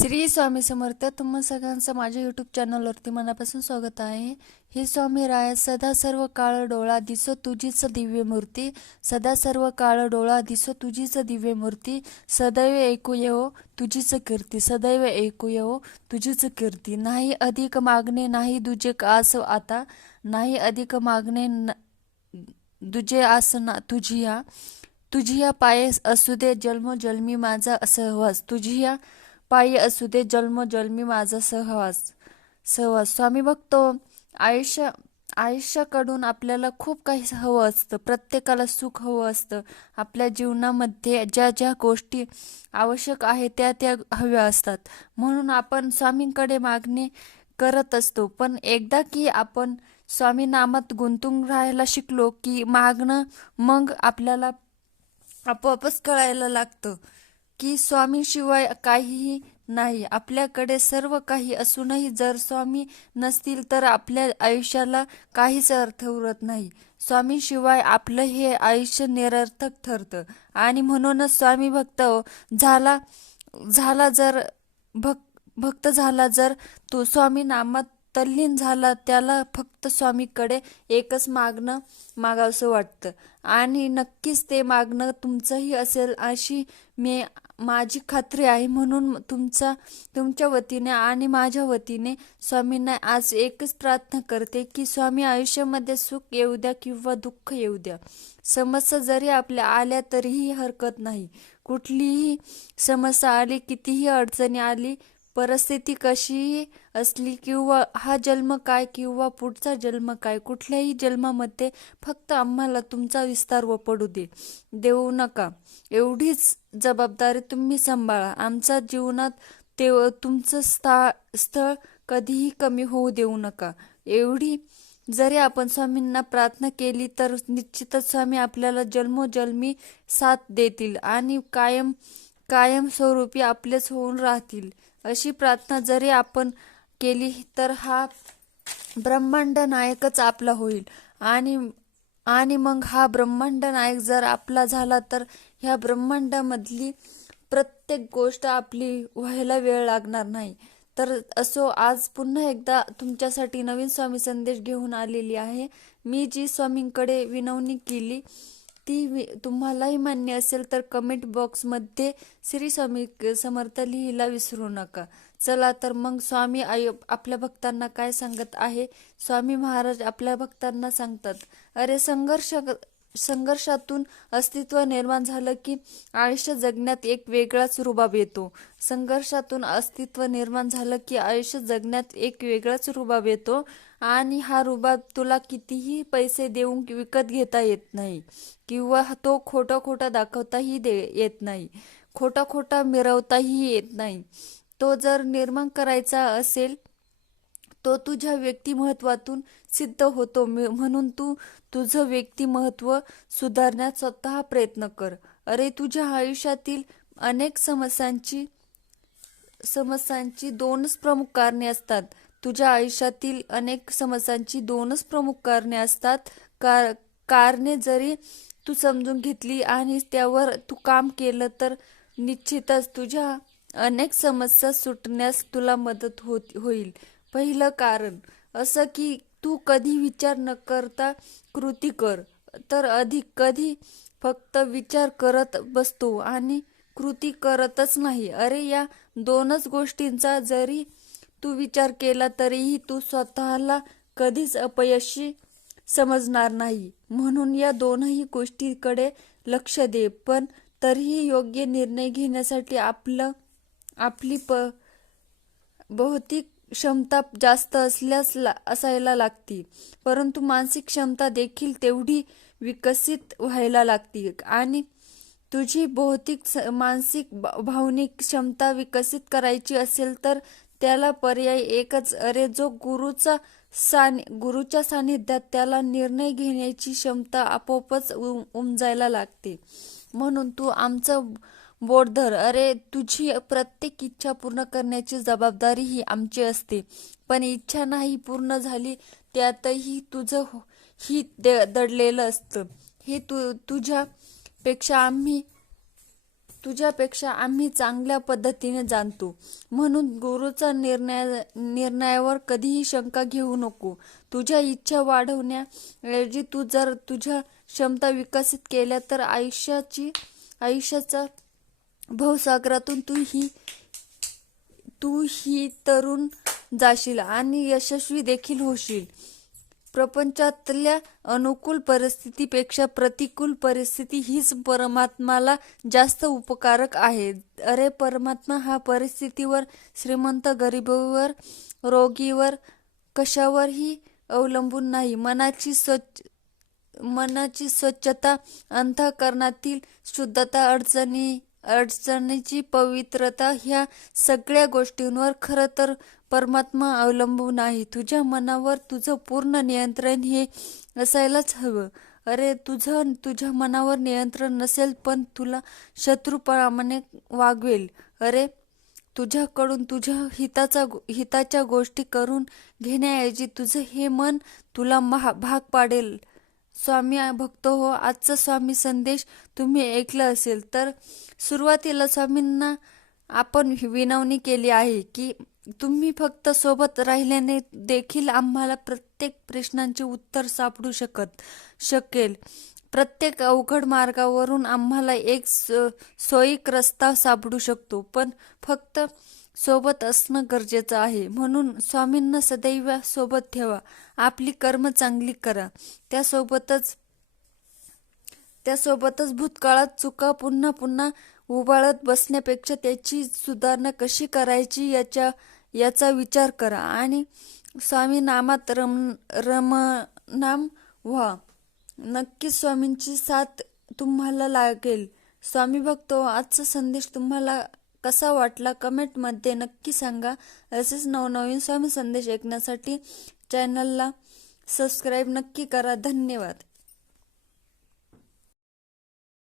श्री स्वामी समर्थ तुम्हा सगळ्यांचं माझ्या यूट्यूब चॅनलवरती मनापासून स्वागत आहे. हे स्वामी राय सदा सर्व काळ डोळा दिसो तुझीच दिव्य मूर्ती. सदा सर्व काळ डोळा दिसो तुझीच दिव्य मूर्ती. सदैव ऐकू येवो तुझीच कीर्ती. सदैव ऐकू येवो तुझीच कीर्ती. नाही अधिक मागणे नाही दुजे आस आता. नाही अधिक मागणे न- दुजे आसना तुझिया तुझिया पायस असू दे जन्मोजन्मी माझा सहवास. तुझिया पायी असू दे जन्मोजन्मी माझा सहवास. सहवास. स्वामी बघतो आयुष्य आयुष्याकडून आपल्याला खूप काही हवं असतं. प्रत्येकाला सुख हवं असतं. आपल्या जीवनामध्ये ज्या ज्या गोष्टी आवश्यक आहे त्या त्या हव्या असतात. म्हणून आपण स्वामींकडे मागणी करत असतो. पण एकदा की आपण स्वामी नामात गुंतून राहायला शिकलो की मागणं मग आपल्याला आपोआपच कळायला लागतं. की स्वामीशिवाय काहीही नाही. आपल्याकडे सर्व काही असूनही जर स्वामी नसतील तर आपल्या आयुष्याला काहीच अर्थ उरत नाही. स्वामीशिवाय आपलं हे आयुष्य निरर्थक ठरतं. आणि म्हणूनच स्वामी भक्त झाला झाला जर भक भक्त झाला जर तो स्वामी नामात तल्लीन झाला त्याला फक्त स्वामीकडे एकच मागणं मागावंसं वाटतं. आणि नक्कीच ते मागणं तुमचंही असेल अशी मी माझी खात्री आहे म्हणून तुमचा तुमच्या वतीने आणि माझ्या वतीने स्वामींना आज एकच प्रार्थना करते की स्वामी आयुष्यामध्ये सुख येऊ द्या किंवा दुःख येऊ द्या. समस्या जरी आपल्या आल्या तरीही हरकत नाही. कुठलीही समस्या आली कितीही अडचणी आली परिस्थिती कशीही असली किंवा हा जन्म काय किंवा पुढचा जन्म काय कुठल्याही जन्मामध्ये फक्त आम्हाला तुमचा विस्तार व पडू दे. देऊ नका. एवढीच जबाबदारी तुम्ही सांभाळा. आमच्या जीवनात ते तुमचं स्था स्थळ कधीही कमी होऊ देऊ नका. एवढी जरी आपण स्वामींना प्रार्थना केली तर निश्चितच स्वामी आपल्याला जन्मोजन्मी साथ देतील आणि कायम कायमस्वरूपी आपलेच होऊन राहतील. अशी प्रार्थना जरी आपण केली तर हा ब्रह्मांड नायकच आपला होईल. आणि आणि मग हा ब्रह्मांड नायक जर आपला झाला तर ह्या ब्रह्मांडामधली प्रत्येक गोष्ट आपली व्हायला वेळ लागणार नाही. तर असो आज पुन्हा एकदा तुमच्यासाठी नवीन स्वामी संदेश घेऊन आलेली आहे. मी जी स्वामींकडे विनवणी केली ती तुम्हालाही मान्य असेल तर कमेंट बॉक्समध्ये श्री स्वामी समर्थ लिहिला विसरू नका. चला तर मग स्वामी आई आपल्या भक्तांना काय सांगत आहे? स्वामी महाराज आपल्या भक्तांना सांगतात अरे संघर्ष संघर्षातून अस्तित्व निर्माण झालं की आयुष्य जगण्यात एक वेगळाच रुबाब येतो. संघर्षातून अस्तित्व निर्माण झालं की आयुष्य जगण्यात एक वेगळाच रुबाब येतो आणि हा रुबाब तुला कितीही पैसे देऊन विकत घेता येत नाही किंवा तो खोटा खोटा दाखवताही दे येत नाही. खोटा खोटा मिरवताही येत नाही. तो जर निर्माण करायचा असेल तो तुझ्या व्यक्तिमत्वातून सिद्ध होतो. म्हणून तू तुझं व्यक्तिमत्व सुधारण्यात स्वतः प्रयत्न कर. अरे तुझ्या आयुष्यातील अनेक समस्यांची समस्यांची दोनच प्रमुख कारणे असतात. तुझ्या आयुष्यातील अनेक समस्यांची दोनच प्रमुख कारणे असतात. कार कारणे जरी तू समजून घेतली आणि त्यावर तू काम केलं तर निश्चितच तुझ्या अनेक समस्या सुटण्यास तुला मदत होत होईल. पहिलं कारण असं की तू कधी विचार न करता कृती कर. तर अधिक कधी फक्त विचार करत बसतो आणि कृती करतच नाही. अरे या दोनच गोष्टींचा जरी तू विचार केला तरीही तू स्वतःला कधीच अपयशी समजणार नाही. म्हणून या दोनही गोष्टीकडे लक्ष दे पण तरीही योग्य निर्णय घेण्यासाठी आपलं आपली प भौतिक क्षमता जास्त असल्यास ला असायला लागती. परंतु मानसिक क्षमता देखील तेवढी विकसित व्हायला लागते. आणि तुझी भौतिक स- मानसिक भावनिक क्षमता विकसित करायची असेल तर त्याला पर्याय एकच. अरे जो गुरुचा सानि गुरुच्या सानिध्यात त्याला निर्णय घेण्याची क्षमता आपोआपच उमजायला लागते. म्हणून तू आमचं बोट धर अरे तुझी प्रत्येक इच्छा पूर्ण करण्याची जबाबदारी ही आमची असते. पण इच्छा नाही पूर्ण झाली त्यातही तुझं हो- ही दडलेलं असतं. हे तू तुझ्यापेक्षा आम्ही तुझ्यापेक्षा आम्ही चांगल्या पद्धतीने जाणतो. म्हणून गुरुचा निर्णय निर्णयावर कधीही शंका घेऊ नको. तुझ्या इच्छा वाढवण्याऐवजी तू जर तुझ्या क्षमता विकसित केल्या तर आयुष्याची आयुष्याचा भवसागरातून तू ही तू ही तरुण जाशील आणि यशस्वी देखील होशील. प्रपंचातल्या अनुकूल परिस्थितीपेक्षा प्रतिकूल परिस्थिती हीच परमात्माला जास्त उपकारक आहे. अरे परमात्मा हा परिस्थितीवर श्रीमंत गरिबीवर रोगीवर कशावरही अवलंबून नाही. मनाची स्वच्छ मनाची स्वच्छता अंतःकरणातील शुद्धता अडचणी अडचणीची पवित्रता ह्या सगळ्या गोष्टींवर खरं तर परमात्मा अवलंबून आहे. तुझ्या मनावर तुझं पूर्ण नियंत्रण हे असायलाच हवं. अरे तुझं तुझ्या मनावर नियंत्रण नसेल पण तुला शत्रूप्रमाणे वागवेल. अरे तुझ्याकडून तुझ्या हिताचा हिताच्या गोष्टी करून घेण्याऐवजी तुझं हे मन तुला महा भाग पाडेल. स्वामी भक्त हो आजचा स्वामी संदेश तुम्ही ऐकला असेल तर सुरुवातीला स्वामींना आपण विनवणी केली आहे की तुम्ही फक्त सोबत राहिल्याने देखील आम्हाला प्रत्येक प्रश्नांचे उत्तर सापडू शकत शकेल. प्रत्येक अवघड मार्गावरून आम्हाला एक सोयीक रस्ता सापडू शकतो पण फक्त सोबत असणं गरजेचं आहे. म्हणून स्वामींना सदैव सोबत ठेवा. आपली कर्म चांगली करा. त्यासोबतच त्यासोबतच भूतकाळात चुका पुन्हा पुन्हा उबाळत बसण्यापेक्षा त्याची सुधारणा कशी करायची याच्या याचा विचार करा. आणि स्वामी नामात रम रमनाम व्हा. नक्कीच स्वामींची साथ तुम्हाला लागेल. स्वामी भक्तो आजचा संदेश तुम्हाला कसा वाटला कमेंटमध्ये नक्की सांगा. असेच नवनवीन स्वामी संदेश ऐकण्यासाठी चॅनलला सबस्क्राईब नक्की करा. धन्यवाद.